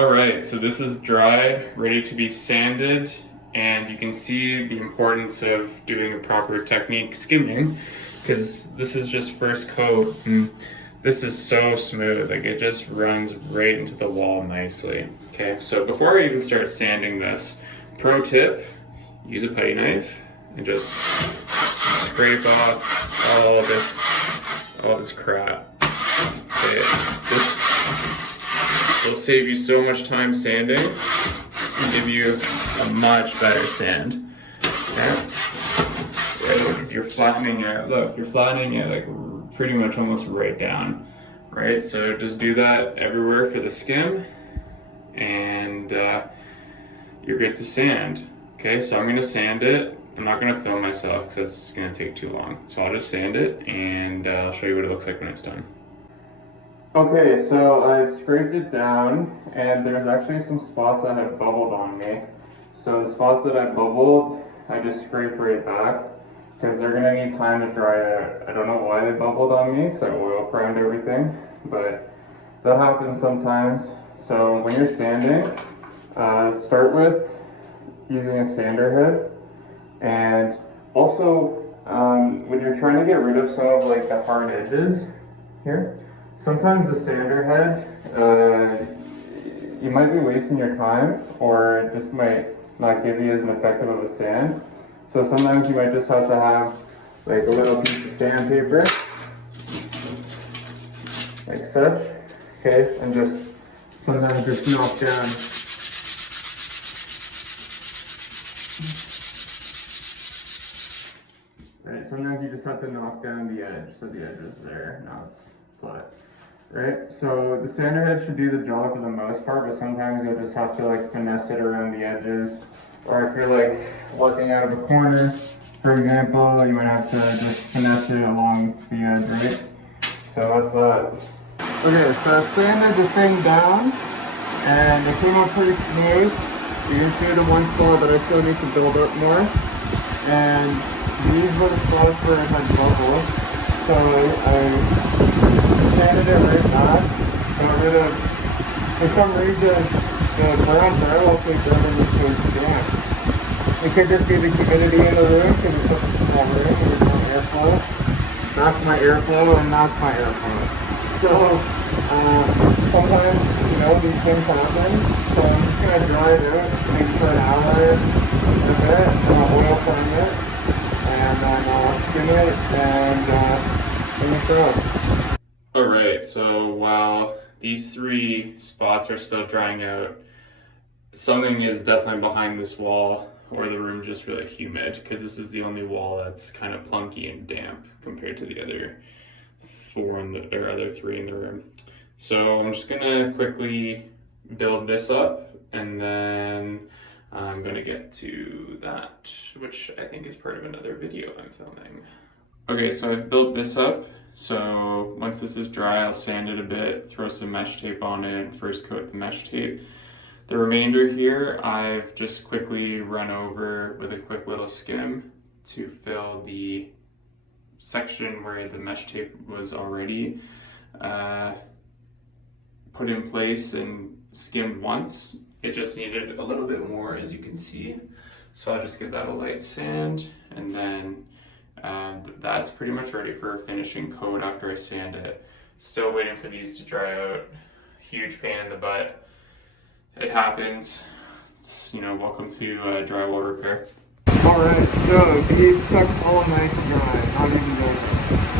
Alright, so this is dried, ready to be sanded, and you can see the importance of doing a proper technique skimming, because this is just first coat, and this is so smooth, like it just runs right into the wall nicely. Okay, so before I even start sanding this, pro tip, use a putty knife and just scrape off all this crap. Okay, this will save you so much time sanding. It's gonna give you a much better sand. Okay? Because you're flattening it. Look, you're flattening it like pretty much almost right down. Right? So just do that everywhere for the skim, and you're good to sand. Okay, so I'm gonna sand it. I'm not gonna film myself because that's gonna take too long. So I'll just sand it, and I'll show you what it looks like when it's done. Okay, so I've scraped it down, and there's actually some spots that have bubbled on me. So the spots that I bubbled, I just scraped right back, because they're gonna need time to dry out. I don't know why they bubbled on me, because I oil primed everything, but that happens sometimes. So when you're sanding, start with using a sander head, and also when you're trying to get rid of some of like the hard edges here, sometimes the sander head, you might be wasting your time, or it just might not give you as an effective of a sand. So sometimes you might just have to have like a little piece of sandpaper, like such, okay, and just sometimes just knock down. Right, sometimes you just have to knock down the edge, so the edge is there, now it's flat. Right, so the sander head should do the job for the most part, but sometimes you'll just have to like finesse it around the edges. Or if you're like working out of a corner, for example, you might have to just finesse it along the edge, right? So that's that. Okay, so I've sanded the thing down, and it came out pretty smooth. You can see it in one spot, but I still need to build up more. And these were the spots where it had bubbles. So I sanded it right back, got rid of, for some reason, the brown drywall tape doesn't just go damp. It could just be the humidity in the room, because it's such a small room and there's no airflow. That's my airflow, and that's my airflow. So, sometimes, you know, these things happen, so I'm just going to dry it out, maybe for an hour, a bit, and I'll oil prime it, and then I'll skim it, and finish it up. Alright, so while these three spots are still drying out, something is definitely behind this wall, or the room just really humid, because this is the only wall that's kind of plunky and damp compared to the other other three in the room. So I'm just gonna quickly build this up, and then I'm gonna get to that, which I think is part of another video I'm filming. Okay, so I've built this up. So once this is dry, I'll sand it a bit, throw some mesh tape on it, and first coat the mesh tape. The remainder here, I've just quickly run over with a quick little skim to fill the section where the mesh tape was already put in place and skimmed once. It just needed a little bit more, as you can see. So I'll just give that a light sand, and then that's pretty much ready for a finishing coat after I sand it. Still waiting for these to dry out. Huge pain in the butt. It happens. It's, you know, welcome to drywall repair. Alright, so these took all night to dry, not even good.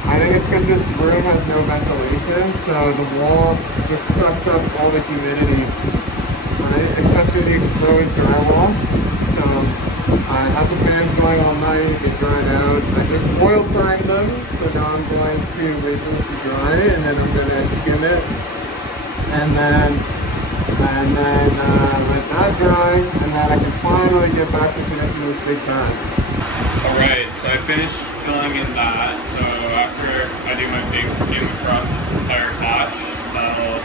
I think it's because this room has no ventilation, so the wall just sucked up all the humidity, right? Especially the exposed drywall. So I had the fans going all night, it dried out. I just oil primed them, so now I'm going to wait for it to dry, and then I'm going to skim it, and then let that dry, and then I can finally get back to finishing this big bag. Alright, so I finished filling in that, so after I do my big skim across this entire patch, that'll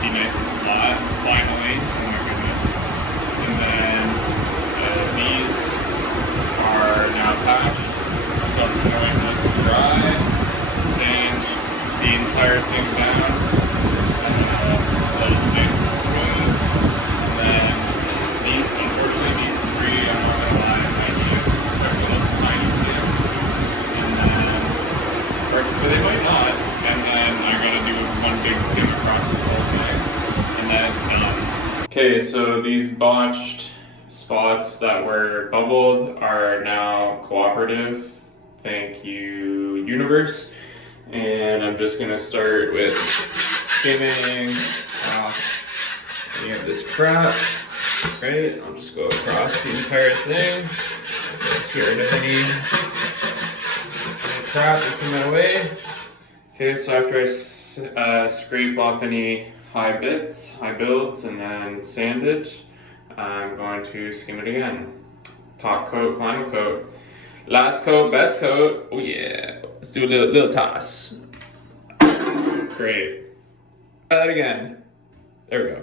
be nice and flat, finally, oh my goodness. And then these are now patched, so I'm going to let them dry, sand the entire thing down, and then I'll just let it nice and smooth. Okay, so these botched spots that were bubbled are now cooperative. Thank you, universe. And I'm just gonna start with skimming off any of this crap. Right, I'll just go across the entire thing. Just get rid of any crap that's in my way. Okay, so after I scrape off any high builds, and then sand it, I'm going to skim it again. Top coat, final coat. Last coat, best coat. Oh yeah, let's do a little toss. Great. Try that again. There we go.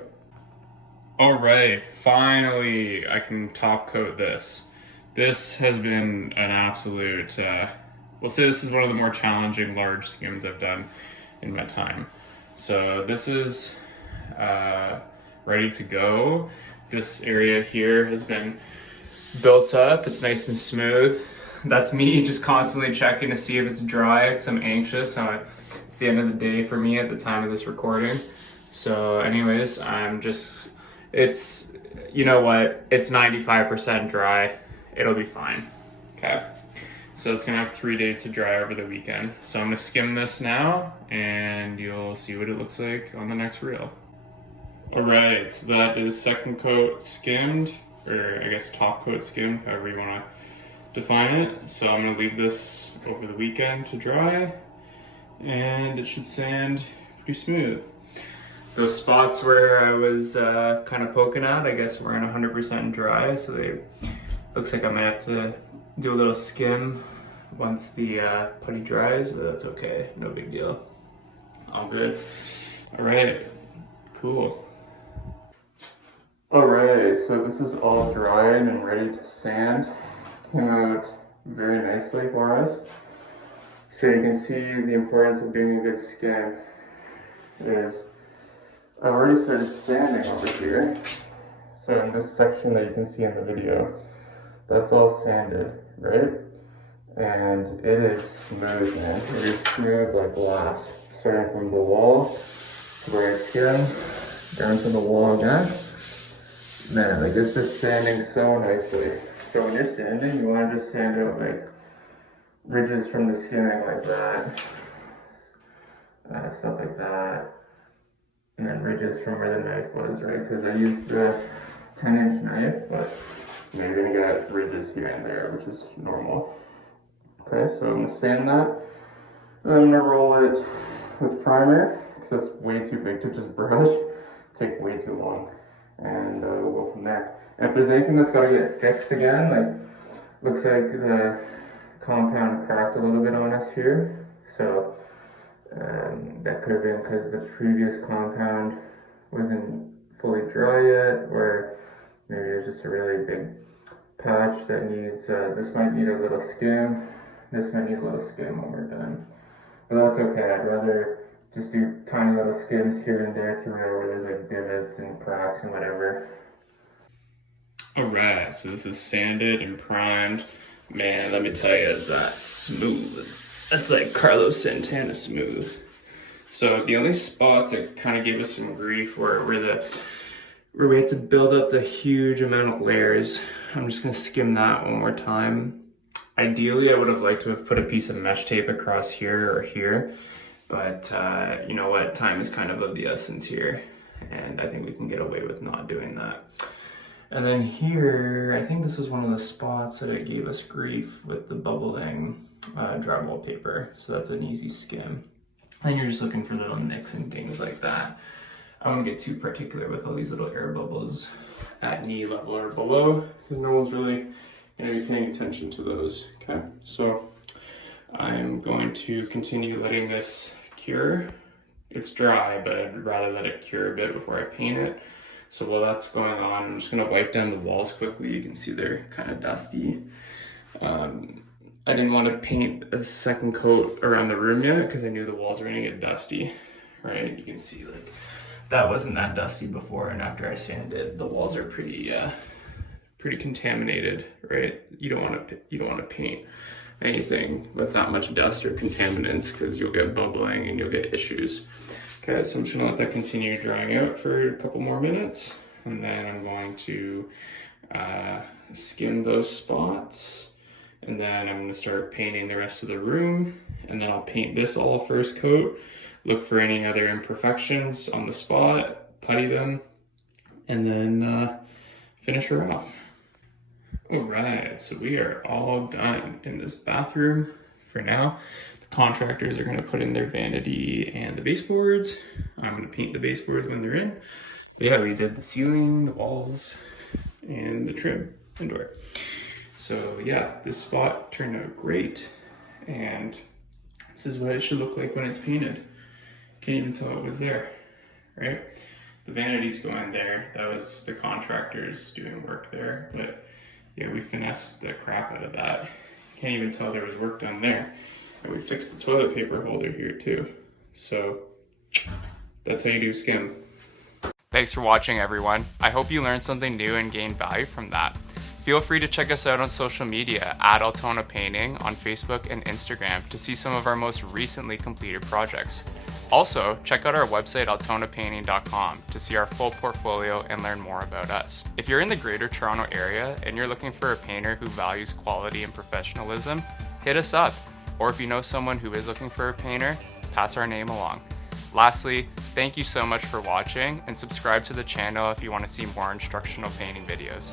All right, finally I can top coat this. This has been an absolute, we'll say this is one of the more challenging large skims I've done in my time. So this is ready to go. This area here has been built up. It's nice and smooth. That's me just constantly checking to see if it's dry because I'm anxious. It's the end of the day for me at the time of this recording. So anyways, it's, you know what, it's 95% dry. It'll be fine. Okay. So it's gonna have 3 days to dry over the weekend. So I'm gonna skim this now and you'll see what it looks like on the next reel. All right, so that is second coat skimmed, or I guess top coat skimmed, however you wanna define it. So I'm gonna leave this over the weekend to dry and it should sand pretty smooth. Those spots where I was kind of poking at, I guess weren't 100% dry, so looks like I might have to do a little skim once the putty dries, but that's okay, no big deal. All good. All right, cool. All right, so this is all dried and ready to sand. Came out very nicely for us. So you can see the importance of doing a good skim is I've already started sanding over here. So in this section that you can see in the video, that's all sanded, right? And it is smooth, man. It is smooth like glass. Starting from the wall to where I skimmed, down to the wall again. Man, like it's just sanding so nicely. So when you're sanding, you want to just sand out like ridges from the skimming like that. Stuff like that. And then ridges from where the knife was, right? Because I used the 10-inch knife, but you're gonna get ridges here and there, which is normal. Okay, so I'm gonna sand that. Then I'm gonna roll it with primer, because that's way too big to just brush. Take way too long. And we'll go from there. And if there's anything that's gotta get fixed again, like, looks like the compound cracked a little bit on us here. So that could have been because the previous compound wasn't fully dry yet, or maybe it's just a really big patch that needs, this might need a little skim, this might need a little skim when we're done. But that's okay, I'd rather just do tiny little skims here and there throughout where there's like divots and cracks and whatever. Alright, so this is sanded and primed. Man, let me tell you, that's smooth. That's like Carlos Santana smooth. So the only spots that kind of gave us some grief were where we had to build up the huge amount of layers. I'm just gonna skim that one more time. Ideally, I would have liked to have put a piece of mesh tape across here or here, but you know what, time is kind of the essence here, and I think we can get away with not doing that. And then here, I think this was one of the spots that it gave us grief with the bubbling drywall paper, so that's an easy skim. And you're just looking for little nicks and dings like that. I don't get too particular with all these little air bubbles at knee level or below, because no one's really going to be paying attention to those. Okay, so I'm going to continue letting this cure. It's dry, but I'd rather let it cure a bit before I paint it. So while that's going on, I'm just going to wipe down the walls quickly. You can see they're kind of dusty. I didn't want to paint a second coat around the room yet because I knew the walls were going to get dusty, right? You can see like that wasn't that dusty before, and after I sanded, the walls are pretty contaminated, right? You don't want to paint anything with that much dust or contaminants because you'll get bubbling and you'll get issues. Okay, so I'm just gonna let that continue drying out for a couple more minutes, and then I'm going to skim those spots, and then I'm going to start painting the rest of the room, and then I'll paint this all first coat, look for any other imperfections on the spot, putty them, and then finish her off. Alright, so we are all done in this bathroom for now. The contractors are going to put in their vanity and the baseboards. I'm going to paint the baseboards when they're in. But yeah, we did the ceiling, the walls, and the trim indoor. So yeah, this spot turned out great, and this is what it should look like when it's painted. Can't even tell it was there, right? The vanities go in there. That was the contractors doing work there, but yeah, we finessed the crap out of that. Can't even tell there was work done there. And we fixed the toilet paper holder here too. So that's how you do skim. Thanks for watching, everyone. I hope you learned something new and gained value from that. Feel free to check us out on social media at Altona Painting on Facebook and Instagram to see some of our most recently completed projects. Also, check out our website altonapainting.com to see our full portfolio and learn more about us. If you're in the Greater Toronto area and you're looking for a painter who values quality and professionalism, hit us up. Or if you know someone who is looking for a painter, pass our name along. Lastly, thank you so much for watching, and subscribe to the channel if you want to see more instructional painting videos.